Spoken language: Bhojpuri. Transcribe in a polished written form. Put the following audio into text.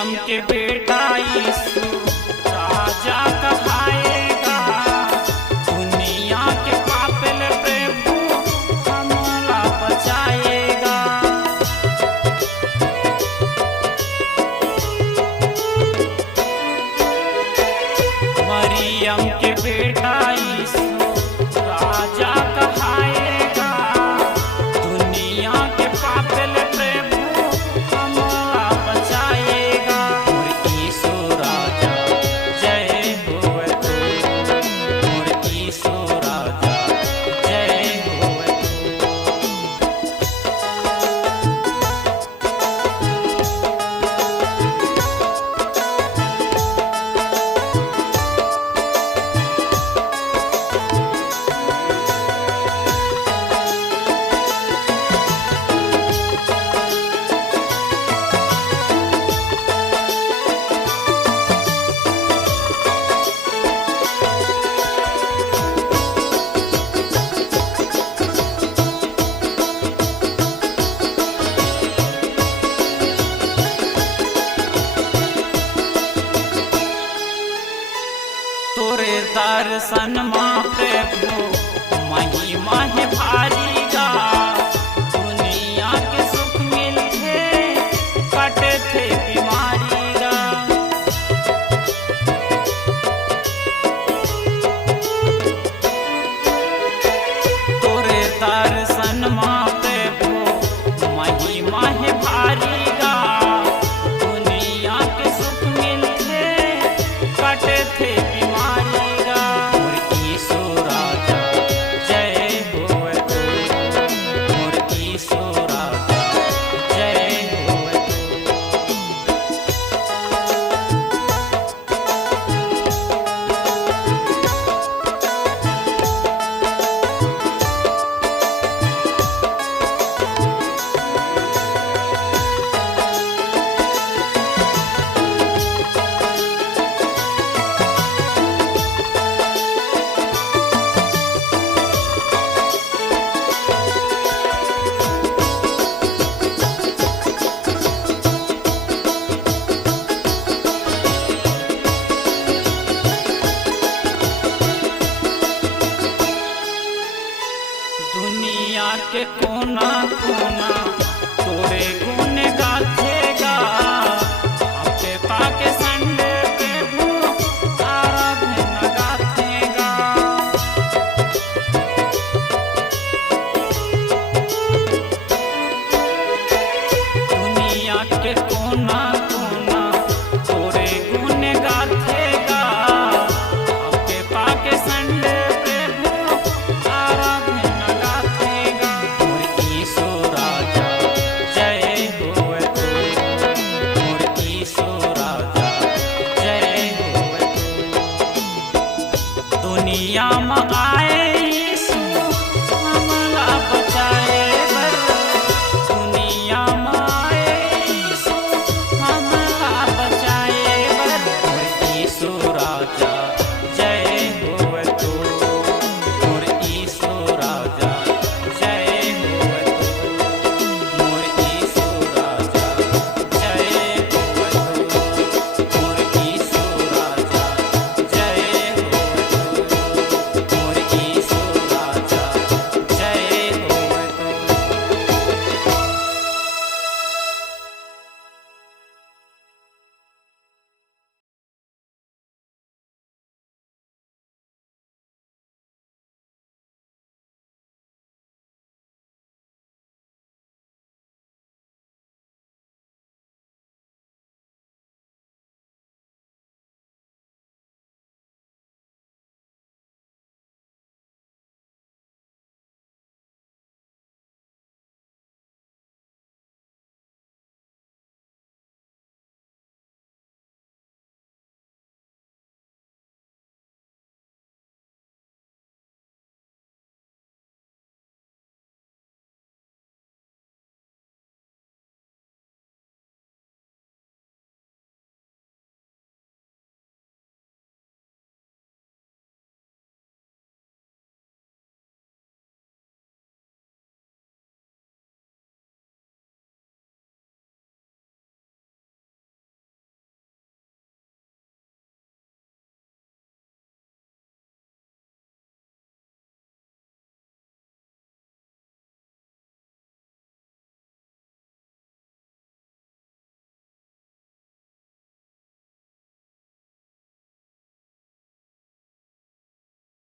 मरियम के बेटा यीशु राजा कहाएगा। दुनिया के पापिल प्रभु हमला बचाएगा। मरियम के बेटा यीशु राजा कहाएगा। दुनिया के पापिल प्रभु हमला बचाएगा। मोर यीशु राजा जय होवे तू, मोर यीशु राजा जय होवे तोरे दर्शन माँ प्रभु महिमा है भारी गा। दुनिया के सुख मिलते कटे थे बीमारी गा। तोरे दर्शन माँ प्रभु महिमा है भारी गा। दुनिया के सुख मिलते कटे थे दुनिया के कोना कोना तोरे गुण गाथेगा। आपके पाके संडे पे भूख आराधना गाथेगा। दुनिया के कोना कोना तोरे गुण गाथेगा। आपके पाके संडे पे भूख आराधना गाथेगा। मोर यीशु राजा जय होवे तू, मोर यीशु राजा जय होवे तू। दुनिया में आए